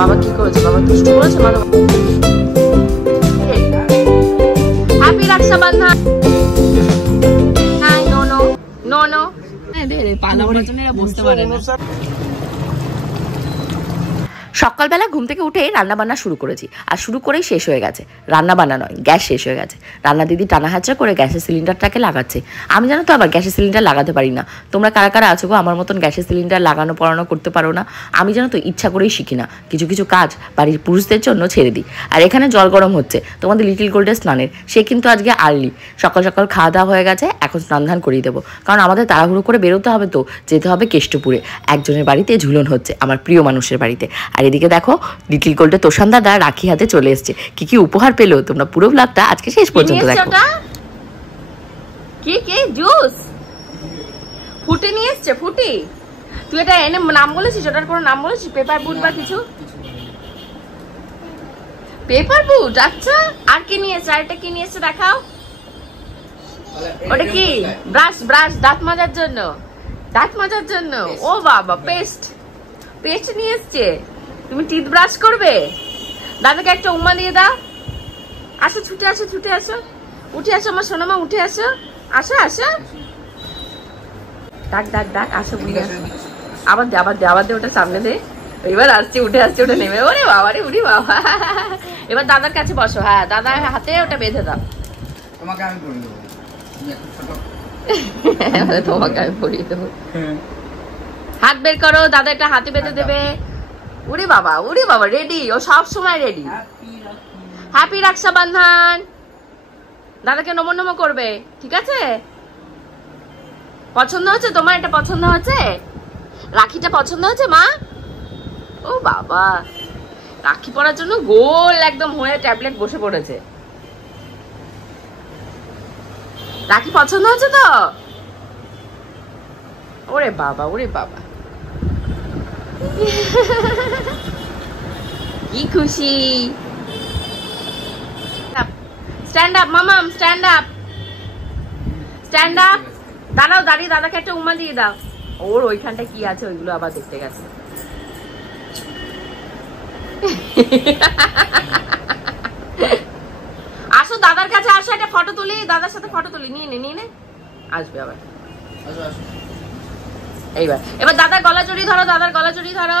বাবা কি করেছে? বাবা দুষ্টু করেছে? হ্যাপি রক্ষাবন্ধন। নো নো পালা ওড়ার জন্য এরা বসতে পারে না। সকালবেলা ঘুম থেকে উঠে রান্না বান্না শুরু করেছি, আর শুরু করেই শেষ হয়ে গেছে। রান্না বান্না নয়, গ্যাস শেষ হয়ে গেছে। রান্না দিদি টানা হাঁচড়া করে গ্যাসের সিলিন্ডারটাকে লাগাচ্ছে। আমি জানো তো আবার গ্যাসের সিলিন্ডার লাগাতে পারি না। তোমরা কারা কারা আছো গো আমার মতন গ্যাসের সিলিন্ডার লাগানো পড়ানো করতে পারো না? আমি জানো তো ইচ্ছা করেই শিখি না। কিছু কিছু কাজ বাড়ির পুরুষদের জন্য ছেড়ে দিই। আর এখানে জল গরম হচ্ছে তোমাদের লিটিল গোল্ডের স্নানের। সে কিন্তু আজকে আর্লি, সকাল সকাল খাওয়া দাওয়া হয়ে গেছে, এখন স্নান ধান করিয়ে দেবো। কারণ আমাদের তাড়াহুড়ো করে বেরোতে হবে, তো যেতে হবে কেষ্টপুরে। একজনের বাড়িতে ঝুলন হচ্ছে, আমার প্রিয় মানুষের বাড়িতে। আর এদিকে দেখো লিটিল গোল্ডে তোষান দাদা রাখি হাতে চলে এসছে। কি কি উপহার পেলো তোমরা পুরো ব্লগটা আজকে শেষ পর্যন্ত দেখো। কি কি জুস ফুটি নিয়ে এসছে? ফুটি তুই এটা এনে নাম বলেছিস? ওটার কোনো নাম বলেছিস? পেপার বুট বা কিছু? পেপার বুট, আচ্ছা। আর কি নিয়ে এসছে? আরেকটা কি নিয়ে এসছে দেখাও। ওটা কি? ব্রাশ, ব্রাশ দাঁত মাজার জন্য, দাঁত মাজার জন্য। ও বাবা, পেস্ট, পেস্ট নিয়ে এসছে। তুমি টিথ ব্রাশ করবে? দাদাকে একটা উম্মা দিয়ে দাও। আসো, ছুটে আসো, ছুটে আসো, উঠে আসো আমার সোনামা, উঠে আসো, আসো আসো। ডাক ডাক ডাক, আসো বুঝে আসো। আবার দে, আবার দে, আবার দে, ওটা সামনে দে। এবার আসছে, উঠে আসছে, ওটা নেমে। ওরে বাবা রে, উড়ি বাবা। এবার দাদার কাছে বসো। হ্যাঁ, দাদার হাতে ওটা বেঁধে দাও। তোমাকে আমি পরিয়ে দেবো। তোমাকে আমি পরিয়ে দেবো। হাত বের করো, দাদা একটা হাতে বেঁধে দেবে। উড়ি বাবা, উড়ি বাবা, রেডি, ও সব সময় রেডি। হ্যাপি রক্ষাবন্ধন। দাদাকে নমো নমো করবে, ঠিক আছে? পছন্দ হচ্ছে তোমার? এটা পছন্দ হচ্ছে? রাখিটা পছন্দ হচ্ছে মা? ও বাবা, রাখি পরার জন্য গোল একদম হয়ে ট্যাবলেট বসে পড়েছে। রাখি পছন্দ হচ্ছে তো? ওরে বাবা, ওরে বাবা, কি খুশি। স্ট্যান্ড আপ মামাম, স্ট্যান্ড আপ, স্ট্যান্ড আপ। দাঁড়াও, দাঁড়িয়ে দাদাকে একটা উম্মা দিয়ে দাও। ওর ওইখানটা কি আছে ওইগুলো আবার দেখতে গেছে। আসো দাদার কাছে, আসো, একটা ফটো তুলি, দাদার সাথে ফটো তুলি। নিয়ে নে, নিয়ে নে, আসবে আবার। এইবার এবার দাদার গলা জড়ি ধরো, দাদার গলা জড়ি ধরো।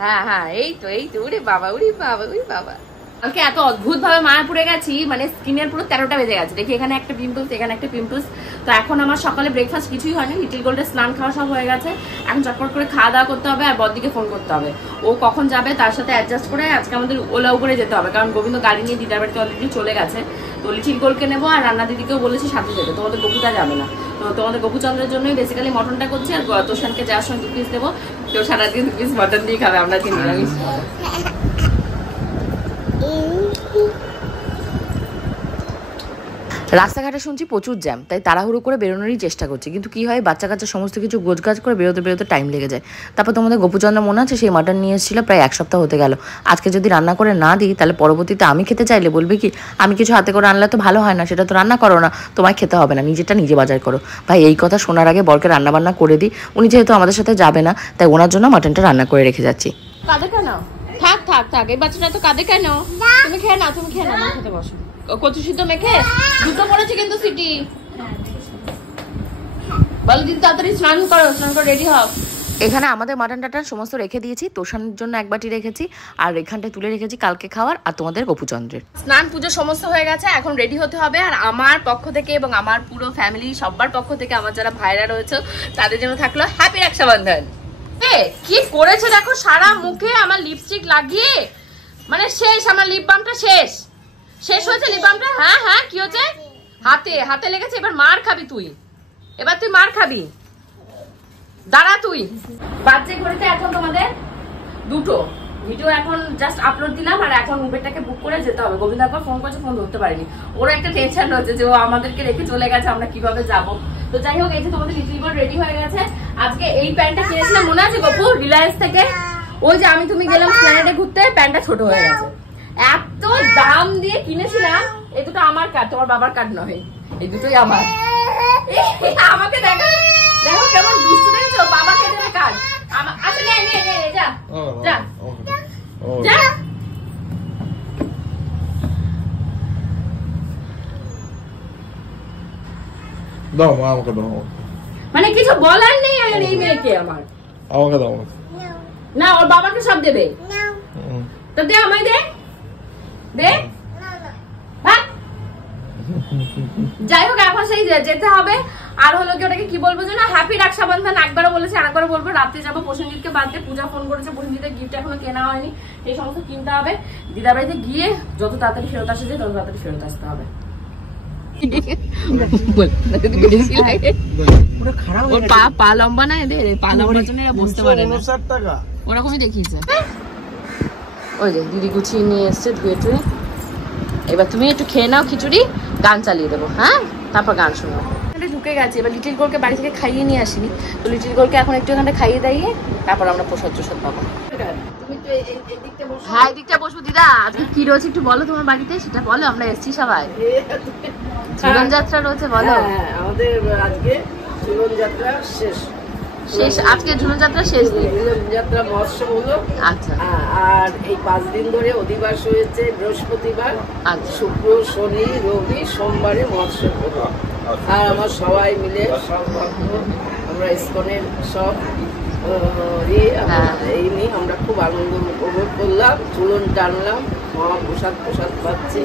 হ্যাঁ হ্যাঁ, এই তো, এই তো। উড়ি বাবা, উড়ি বাবা, উড়ি বাবা। কালকে এত অদ্ভুত ভাবে মায়াপুরে গেছি, মানে স্কিনের পুরো 13টা বেজে গেছে। দেখি এখানে একটা পিম্পলস, এখানে একটা পিম্পলস। তো এখন আমার সকালে ব্রেকফাস্ট কিছুই হয়নি। লিটিল গোল্ডের স্নান খাওয়া সব হয়ে গেছে। এখন চটপট করে খাওয়া দাওয়া করতে হবে, আর বড়দিকে ফোন করতে হবে। ও কখন যাবে তার সাথে অ্যাডজাস্ট করে আজকে আমাদের ওলা উপরে যেতে হবে, কারণ গোবিন্দ গাড়ি নিয়ে দিদার বাড়িতে অলরেডি চলে গেছে। তো লিটিল গোল্ডকে নেবো, আর রান্না দিদিকেও বলেছি সাথে যেতে। তোমাদের গপুটা যাবে না, তো তোমাদের গপুচন্দ্রের জন্যই বেসিক্যালি মটনটা করছি। আর তোষানকে যাওয়ার সঙ্গে 2 পিস দেবো। তো সারাদিন 2 পিস মটন দিয়ে খাবে, আমরা আজকে নিরামিষ। রাস্তাঘাটে শুনছি প্রচুর জ্যাম, তাই তাড়াহুড়ো করে বেরোনোরই চেষ্টা করছি। কিন্তু কি হয়, বাচ্চা কাচ্চা সমস্ত কিছু গোছগাছ করে বেরোতে বেরোতে টাইম লেগে যায়। তারপর তোমাদের গপুচন্দ্র মনে আছে, সেই মাটন নিয়ে এসেছিল, প্রায় 1 সপ্তাহ হতে গেল। আজকে যদি রান্না করে না দিই, তাহলে পরবর্তীতে আমি খেতে চাইলে বলবে কি, আমি কিছু হাতে করে আনলে তো ভালো হয় না, সেটা তো রান্না করো না, তোমায় খেতে হবে না, নিজেরটা নিজে বাজার করো। ভাই এই কথা শোনার আগে বরকে রান্না বান্না করে দিই। উনি যেহেতু আমাদের সাথে যাবে না, তাই ওনার জন্য মাটনটা রান্না করে রেখে যাচ্ছি। কাঁদে কেন? থাক থাক থাক, এই বাচ্চাটা তো কাঁদে কেন? তুমি খেয়ে নাও, তুমি খেয়ে নাও, খেতে বসো। কচু সিদ্ধ মেখে দুটো পড়েছে কিন্তু সিটি। বল দিদি তাড়াতাড়ি স্নান করো, স্নান করে রেডি হও। এখানে আমাদের মাটন টাটন সমস্ত রেখে দিয়েছি। তোষানের জন্য 1 বাটি রেখেছি, আর এখানটায় তুলে রেখেছি কালকে খাওয়ার, আর তোমাদের গপুচন্দ্রের। স্নান পুজো সমস্ত হয়ে গেছে, এখন রেডি হতে হবে। আর আমার পক্ষ থেকে এবং আমার পুরো ফ্যামিলি সবার পক্ষ থেকে, আমার যারা ভাইরা রয়েছে তাদের জন্য থাকলো হ্যাপি রক্ষাবন্ধন। কি করেছে দেখো, সারা মুখে আমার লিপস্টিক লাগিয়ে, মানে শেষ, আমার লিপ বামটা শেষ হয়েছে লিপ বামটা। হ্যাঁ হ্যাঁ, কি হচ্ছে? হাতে হাতে লেগেছে। এবার মার খাবি তুই, এবার তুই মার খাবি। দাঁড়া তুই। বাচ্চা ঘড়িতে এখন তোমাদের 2টো ভিডিও এখন জাস্ট আপলোড দিলাম, আর এখন উবেরটাকে বুক করে যেতে হবে। গোবিন্দ একবার ফোন করেছে, ফোন ধরতে পারিনি। ওরা একটা টেনশন হচ্ছে যে ও আমাদেরকে রেখে চলে গেছে, আমরা কিভাবে যাব। তো যাই হোক, এই যে তোমাদের লিটল গোল্ড রেডি হয়ে গেছে। আজকে এই প্যান্টটা কিনেছিলাম, মনে আছে গপু, রিলায়েন্স থেকে। ওই যে আমি তুমি গেলাম প্ল্যানেটে ঘুরতে, প্যান্টটা ছোট হয়ে গেছে। এত দাম দিয়ে কিনেছিলাম। এই দুটো আমার কার্ড, তোমার বাবার কার্ড নয়, এই দুটোই আমার। আমাকে দেখো দেখো কেমন দুষ্টু দেখছো, বাবাকে দেবে কাজ। আচ্ছা নে নে নে যা যা যা। দাও মা, আমাকে দাও। মানে কিছু বলার নেই এই মেয়েকে আমার। আমাকে দাও। না ওর বাবাকে সব দেবে। তো দে আমায় দে দে। যাই হোক এখন সেই যেতে হবে। আর হলো কি ওটাকে কি বলবো যেন, হ্যাপি রক্ষাবন্ধন একবারও বলেছে, আরেকবারও বলবো। রাত্রে যাবো প্রসেনজিৎকে বাদে, পূজা ফোন করেছে, প্রসেনজিতের গিফট এখনো কেনা হয়নি, এই সমস্ত কিনতে হবে। দিদার বাড়িতে গিয়ে যত তাড়াতাড়ি ফেরত আসা যায় তত তাড়াতাড়ি ফেরত আসতে হবে। পা লম্বা না, এদের পা লম্বার জন্য বসতে পারে না, ওরকমই দেখিয়েছে। ওই যে দিদি গুছিয়ে নিয়ে এসছে ধুয়ে টুয়ে। এবার তুমি একটু খেয়ে নাও খিচুড়ি, গান চালিয়ে দেবো, হ্যাঁ তারপর গান শুনবো। ঢুকে গেছে, এবার লিটিল গোলকে বাড়ি থেকে খাইয়ে নিয়ে আসিনি, তো লিটিল গোলকে এখন একটু এখানটা খাইয়ে দাইয়ে তারপর আমরা প্রসাদ প্রসাদ পাবো। হ্যাঁ এদিকটা বসবো। দিদা আজকে কি রয়েছে একটু বলো তোমার বাড়িতে, সেটা বলো, আমরা এসছি সবাই। ঝুলন যাত্রা রয়েছে বলো। আমাদের আজকে ঝুলন যাত্রা শেষ, আজকে ঝুলন যাত্রা শেষ দিন, ঝুলন যাত্রা মহোৎসব হলো। আচ্ছা, আর এই 5 দিন ধরে অধিবাস হয়েছে। বৃহস্পতিবার, শুক্র, শনি, রবি, সোমবারে মহোৎসব হলো। আর আমার সবাই মিলে সব ভক্ত, আমরা ইসকনের সব এই নিয়ে আমরা খুব আনন্দ উপভোগ করলাম, ঝুলন টানলাম, মহাপ্রসাদ প্রসাদ পাচ্ছি,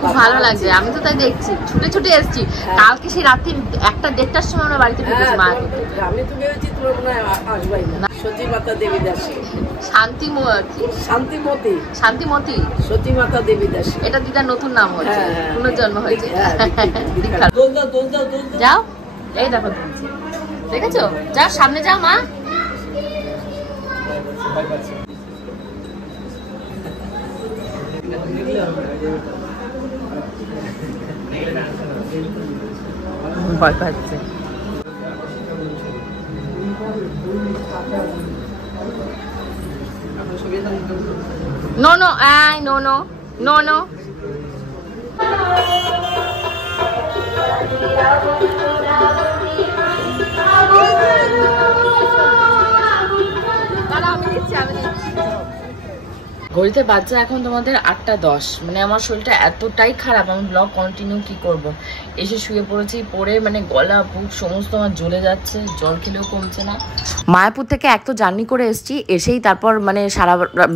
খুব ভালো লাগছে। আমি তো তাই দেখছি, ছুটে ছুটে এসেছি। কালকে সেই রাত্রি 1টা-1:30টার সময় আমরা বাড়িতে ঢুকেছি। মা আমি তো ভেবেছি তোর মনে হয় আসবাই না। সতী মাতা দেবী দাসী, শান্তিমতী সতী মাতা দেবী দাসী, এটা দিদার নতুন নাম হয়েছে, পুনর্জন্ম হয়েছে। যাও, এই দেখো দেখেছো, যাও সামনে যাও মা। ভয় পাচ্ছে। No, no, no. ঘড়িতে বাজছে এখন তোমাদের 8:10। মানে আমার শরীরটা এতটাই খারাপ, আমি ব্লগ কন্টিনিউ কি করব। এসে শুয়ে পড়েছি, পড়ে মানে গলা বুক সমস্ত আমার জ্বলে যাচ্ছে, জল খেলেও কমছে না। মায়াপুর থেকে এক তো জার্নি করে এসেছি, এসেই তারপর মানে সারা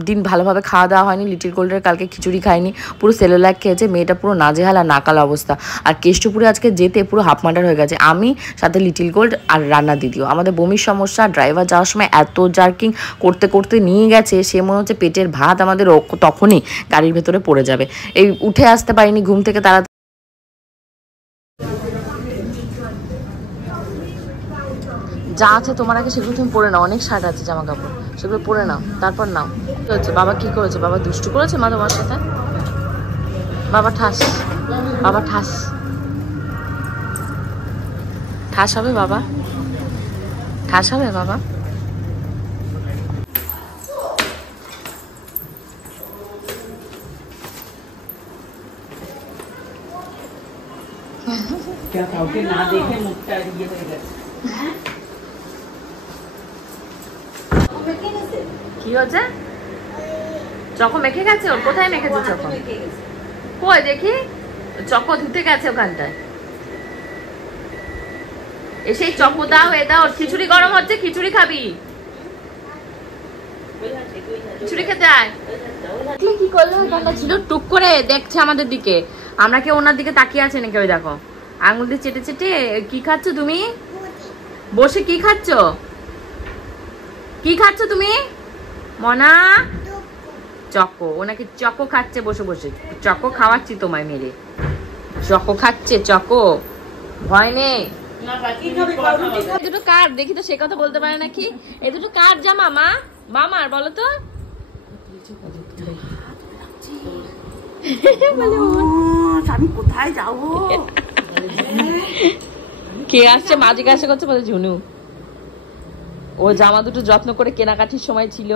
দিন ভালোভাবে খাওয়া দাওয়া হয়নি। লিটিল গোল্ডের কালকে খিচুড়ি খাইনি, পুরো সেলোল্যাক খেয়েছে, মেয়েটা পুরো নাজেহাল আর নাকাল অবস্থা। আর কেষ্টপুরে আজকে যেতে পুরো হাফ মার্ডার হয়ে গেছে, আমি সাথে লিটিল গোল্ড আর রান্না দিদিও। আমাদের বমির সমস্যা, ড্রাইভার যাওয়ার সময় এত জার্কিং করতে করতে নিয়ে গেছে, সে মনে হচ্ছে পেটের ভাত আমাদের তখনই গাড়ির ভেতরে পড়ে যাবে। এই উঠে আসতে পারিনি ঘুম থেকে তারা। যা আছে তোমার আগে সেগুলো তুমি পরে নাও, অনেক শার্ট আছে জামা কাপড়, সেগুলো পরে নাও, তারপর নাও। কি হচ্ছে, বাবা কি করেছে? বাবা দুষ্টু করেছে মা তোমার সাথে? বাবা ঠাস, বাবা ঠাস ঠাস হবে বাবা, ঠাস হবে বাবা। কাউকে না দেখে মুখটা এগিয়ে হয়ে গেছে। কি হচ্ছে? চকো মেখে গেছে? ওর কোথায় মেখেছে চকো? কই দেখি, চকো ধুতে গেছে ওখানটায়। এসে চকো দাও, এ দাও। খিচুড়ি গরম হচ্ছে, খিচুড়ি খাবি? খিচুড়ি খেতে আয়। কি করলো ওখানটা ছিল, টুক করে দেখছে আমাদের দিকে, আমরা কি ওনার দিকে তাকিয়ে আছে নাকি? ওই দেখো আঙুল দিয়ে চেটে চেটে। কি খাচ্ছ তুমি? বসে কি খাচ্ছ? কি খাচ্ছ তুমি মনা? চকো, ওনাকে চকো খাচ্ছে বসে বসে। চকো খাওয়াচ্ছি তোমায় মেরে। চকো খাচ্ছে, চকো, ভয় নেই। দুটো কার দেখি তো, সে কথা বলতে পারে নাকি? এই দুটো কার জামা মা? মামার বলো তো। আমি কোথায় যাবো? কে আসছে মা জিজ্ঞাসা করছে, বলে ঝুনু। ও জামা দুটো যত্ন করে কেনাকাটির সময় ছিল,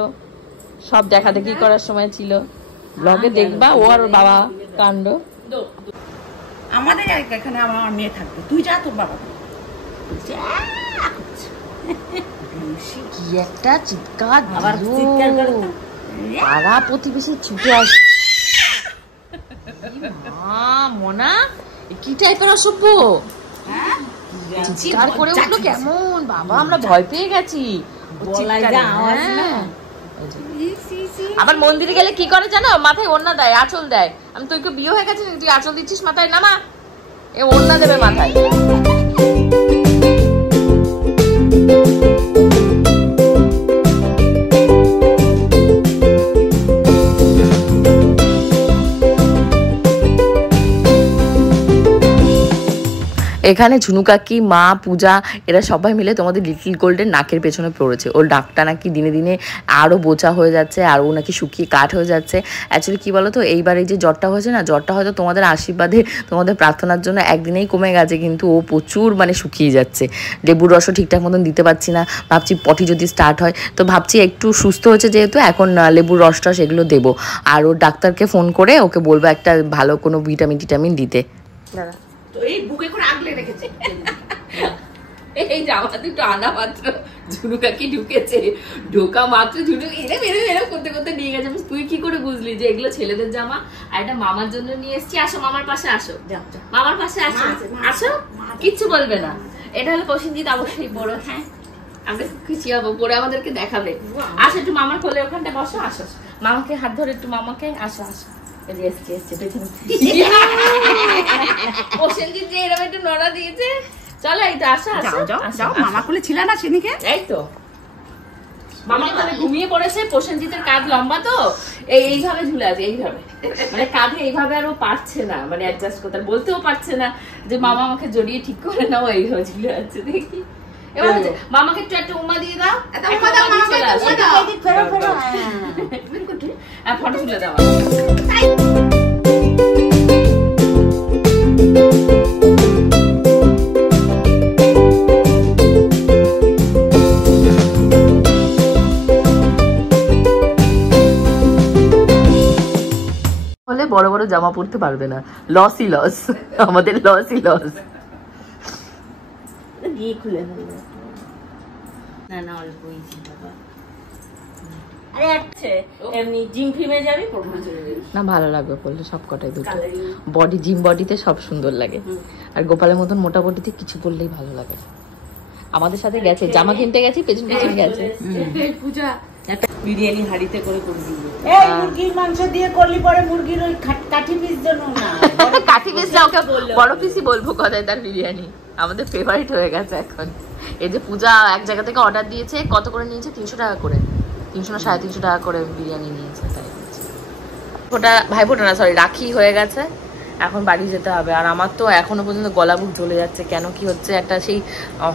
সব দেখা দেখি করার সময় ছিল। ব্লগে দেখবা ও আর বাবা কাণ্ড। আমাদের এখানে আমার মেয়ে থাকবে, তুই যা তোর বাবা। কি একটা চিৎকার আবার চিৎকার করে পাড়া প্রতিবেশী ছুটে আসে। মনা কি টাইপের অসভ্য চিৎকার করে উঠলো কেমন বাবা, আমরা ভয় পেয়ে গেছি। আবার মন্দিরে গেলে কি করে জানো, মাথায় ওড়না দেয়, আঁচল দেয়। আমি তুই বিয়ে হয়ে গেছিস, তুই আঁচল দিচ্ছিস মাথায়? নামা, এ ওড়না দেবে মাথায়। এখানে ঝুনু কাকি, মা, পূজা এরা সবাই মিলে তোমাদের লিটল গোল্ডের নাকের পেছনে পড়েছে। ওর ডাকটা নাকি দিনে দিনে আরও বোচা হয়ে যাচ্ছে, আর ও নাকি শুকিয়ে কাঠ হয়ে যাচ্ছে। অ্যাকচুয়ালি কী বলো তো, এইবার এই যে জ্বরটা হয়েছে না, জ্বরটা হয়তো তোমাদের আশীর্বাদে, তোমাদের প্রার্থনার জন্য একদিনেই কমে গেছে, কিন্তু ও প্রচুর মানে শুকিয়ে যাচ্ছে। লেবুর রসও ঠিকঠাক মতন দিতে পারছি না, ভাবছি পটি যদি স্টার্ট হয়, তো ভাবছি একটু সুস্থ হচ্ছে যেহেতু এখন লেবুর রসটা সেগুলো দেবো। আর ওর ডাক্তারকে ফোন করে ওকে বলবো একটা ভালো কোনো ভিটামিন দিতে। দাদা তো এই বুকে করে আগলে রেখেছে, এই জামা দুটো আনা মাত্র ঝুনু কাকি ঢুকেছে, ঢোকা মাত্র ঝুনু এরম করতে করতে নিয়ে গেছে। তুই কি করে বুঝলি যে এগুলো ছেলেদের জামা? আর এটা মামার জন্য নিয়ে এসছি। আসো মামার পাশে আসো, মামার পাশে আসো, আসো, কিচ্ছু বলবে না। এটা হলো প্রসেনজিৎ, অবশ্যই বড়। হ্যাঁ আমরা খুশি হবো, পরে আমাদেরকে দেখাবে। আসো একটু মামার কোলে ওখানটা বসো, আসো মামাকে হাত ধরে একটু, মামাকে আসো আসো। প্রসেনজিৎ যে এরকম একটু নড়া দিয়েছে, চলো এই তো আসো আসো। মামা কোলে ছিল না সেদিকে? এই তো মামা কোলে ঘুমিয়ে পড়েছে। প্রসেনজিতের কাঁধ লম্বা তো এইভাবে ঝুলে আছে, এইভাবে মানে কাঁধে এইভাবে আর ও পারছে না মানে অ্যাডজাস্ট করতে, বলতেও পারছে না যে মামা আমাকে জড়িয়ে ঠিক করে নাও, এইভাবে ঝুলে আছে। দেখি এবার মামাকে একটু একটা উম্মা দিয়ে দাও, ফটো তুলে দাও। হলে বড় বড় জামা পরতে পারবে না, লসই লস, আমাদের লসই লস। গিয়ে খুলে ফেলবে না, না অল্পই বাবা। আরে আছে এমনি জিম ফিমে যাবি, পরবো না ভালো লাগবে পরলে সব কটাই দুটো বডি, জিম বডিতে সব সুন্দর লাগে। আর গোপালের মতন মোটা বডিতে কিছু পরলেই ভালো লাগে। আমাদের সাথে গেছে, জামা কিনতে গেছি, পেছন পেছন গেছে। পূজা বিরিয়ানি হাড়িতে করে করবি, এই মুরগির মাংস দিয়ে করলি পরে মুরগির ওই কাঠি পিস জন্য না, কাঠি পিস না, ওকে বড় পিসই বলবো। কথায় তার বিরিয়ানি আমাদের ফেভারিট হয়ে গেছে এখন। এই যে পূজা এক জায়গা থেকে অর্ডার দিয়েছে, কত করে নিয়েছে? 300 টাকা করে, 300 না 350 টাকা করে বিরিয়ানি নিয়েছে। তাই ওটা ভাইফোঁটা না, সরি রাখি হয়ে গেছে, এখন বাড়ি যেতে হবে। আর আমার তো এখনো পর্যন্ত গলা বুক জ্বলে যাচ্ছে, কেন কি হচ্ছে একটা সেই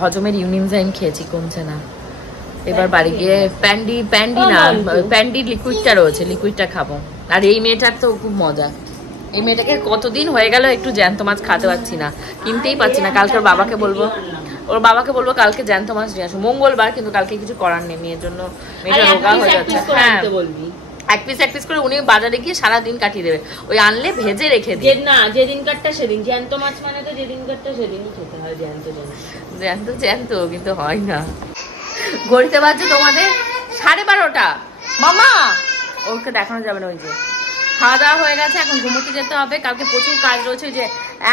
হজমের ইউনিনজাইম খেয়েছি, কমছে না। এবার বাড়ি গিয়ে প্যান্ডি লিকুইডটা রয়েছে, লিকুইডটা খাবো। আর এই মেয়েটার তো খুব মজা, এই মেয়েটাকে কতদিন হয়ে গেল একটু জ্যান্ত মাছ খাতে পারছি না, কিনতেই পাচ্ছি না। কালকে ওর বাবাকে বলবো কালকে জ্যান্ত মাছ নিয়ে আসো, মঙ্গলবার, কিন্তু কালকে কিছু করার নেই, মেয়ের জন্য মেয়েটা রোগা হয়ে যাচ্ছে। হ্যাঁ বলবি এক পিস করে উনি বাজারে গিয়ে সারাদিন কাটিয়ে দেবে, ওই আনলে ভেজে রেখে দিই না, যেদিন কাটটা সেদিন। জ্যান্ত মাছ মানে তো যেদিন কাটটা সেদিনই খেতে হয়, জ্যান্ত কিন্তু হয় না। ঘড়িতে বাজছে তোমাদের 12:30। মামা ওকে দেখানো যাবে না, ওই যে খাওয়া দাওয়া হয়ে গেছে, এখন ঘুমোতে যেতে হবে। কালকে প্রচুর কাজ রয়েছে, যে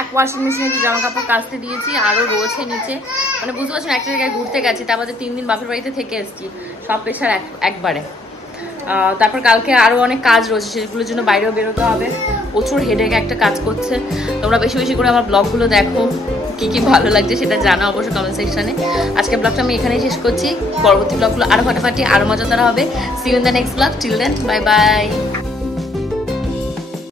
এক ওয়াশিং মেশিনে যে জামা কাপড় কাচতে দিয়েছি, আরও রয়েছে নিচে, মানে বুঝতে পারছি একটা জায়গায় ঘুরতে গেছি, তারপরে 3 দিন বাপের বাড়িতে থেকে এসেছি, সব প্রেশার একবারে। তারপর কালকে আরও অনেক কাজ রয়েছে, সেগুলোর জন্য বাইরেও বেরোতে হবে, প্রচুর হেডেক একটা কাজ করছে। তোমরা বেশি বেশি করে আমার ব্লগগুলো দেখো, কি কি ভালো লাগছে সেটা জানা অবশ্যই কমেন্ট সেকশনে। আজকে ব্লগটা আমি এখানেই শেষ করছি, পরবর্তী ব্লগগুলো আরও ফাটাফাটি আরও মজাদার হবে। See you in the next blog, till then bye by.